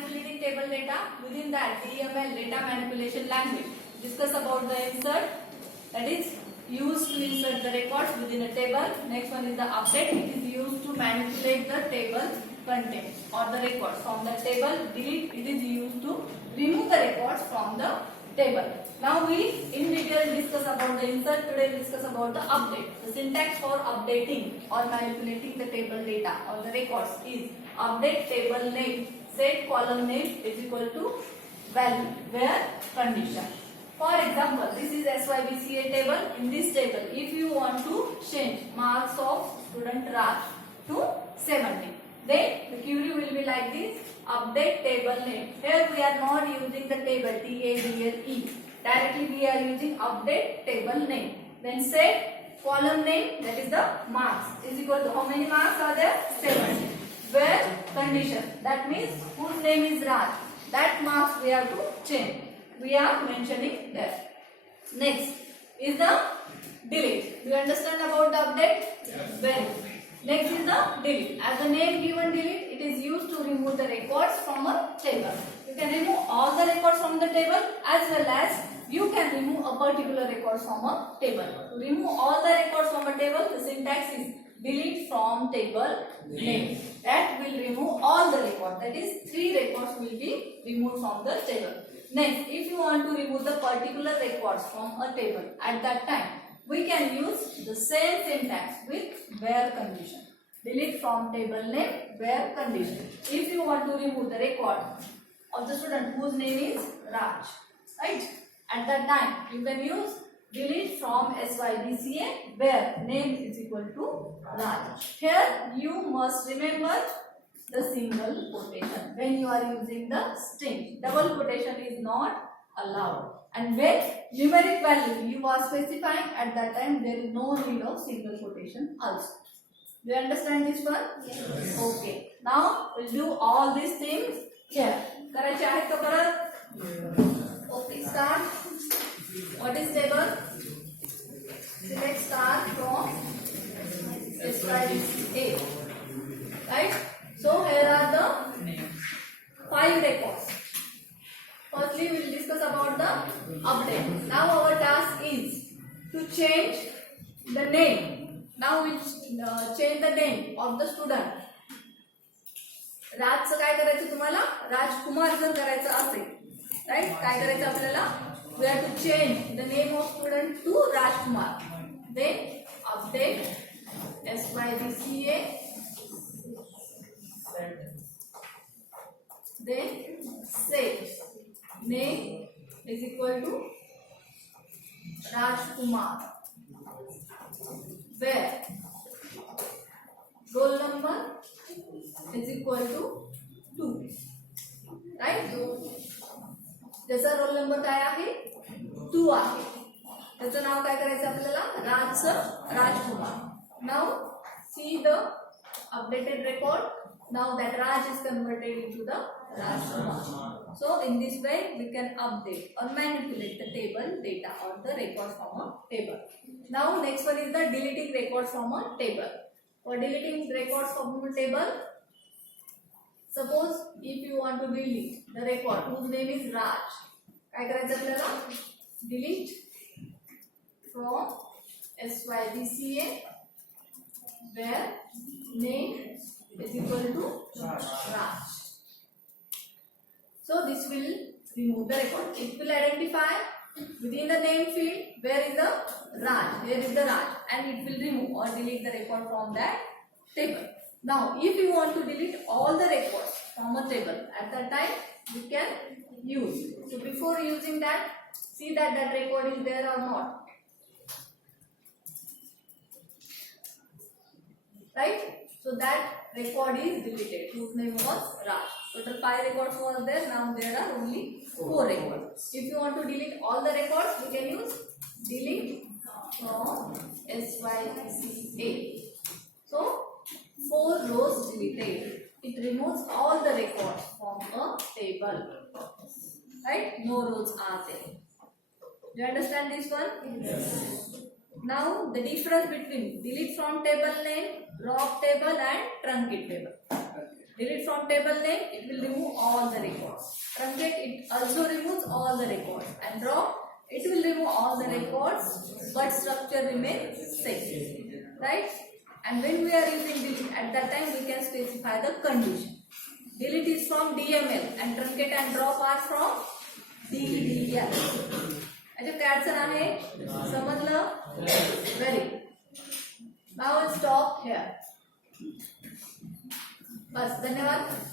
manipulating table data. Within that, DML data manipulation language. Discuss about the insert, that is used to insert the records within a table. Next one is the update. It is used to manipulate the table content or the records from the table. Delete, it is used to remove the records from the table. Now we in detail discuss about the insert. Today we discuss about the update. The syntax for updating or manipulating the table data or the records is update table name, set column name is equal to value where condition. For example, this is SYBCA table. In this table, if you want to change marks of student Raj to 70, then the query will be like this: update table name. Here we are not using the table TABLE. Directly we are using update table name. Then set column name, that is the marks, is equal to how many marks are there? 70. Where condition, that means whose name is Raj, that marks we have to change. We are mentioning there. Next is the delete. Do you understand about the update? Yes. Very good. Next is the delete. As the name given delete, it is used to remove the records from a table. You can remove all the records from the table as well as you can remove a particular record from a table. To remove all the records from a table, the syntax is delete from table name. That will remove all the records. That is 3 records will be removed from the table. Next, if you want to remove the particular records from a table, at that time, we can use the same syntax with where condition. Delete from table name, where condition. If you want to remove the record of the student whose name is Raj, right? At that time, you can use delete from SYBCA, where name is equal to Raj. Here, you must remember the single quotation when you are using the string. Double quotation is not allowed. And when numeric value you are specifying, at that time there is no need of single quotation also. Do you understand this one? Yes. Okay. Now we'll do all these things here. करायचे आहेत का परत? Okay. Start. What is table? Select start from SYBCA. Right? So here are the 5 records. Firstly, we will discuss about the update. Now our task is to change the name. Now we will change the name of the student. राजचं काय करायचं तुम्हाला? राजकुमार जर करायचं असेल, right? काय करायचं आपल्याला? We have to change the name of student to Rajkumar. Then update SYBCA. Then set name is equal to Rajkumar, where roll number is equal to 2, right? त्याचा रोल नंबर काय आहे? 2 आहे. त्याचं नाव काय करायचं आपल्याला? राजकुमार. Now see the updated record. Now that Raj is converted into the Rajkumar. So in this way we can update or manipulate the table data or the records from a table. Now next one is the deleting records from a table. For deleting records from a table, suppose if you want to delete the record whose name is Raj, काय करायचं आपल्याला? Delete from SYBCA, where name is equal to Raj. So this will remove the record. It will identify within the name field where is the Raj, and it will remove or delete the record from that table. Now, if you want to delete all the records from a table, at that time you can use. So before using that, see that that record is there or not. Right? So that record is deleted, whose name was Raj. Total 5 records were there, now there are only 4 records. If you want to delete all the records, we can use delete from SYBCA. So 4 rows deleted. It removes all the records from a table. Right? No rows are there. Do you understand this one? Yes. Now the difference between delete from table name, drop table and truncate table. Delete from table name, it will remove all the records. also removes all the records, and draw, it will remove all the records but structure remains same, right? And when we are using delete, at that time we can specify the condition. Delete is from DML and truncate and drop are from DDL. अच्छा काय अडचण आहे समजलं? Very good. Now we'll stop here. बस धन्यवाद.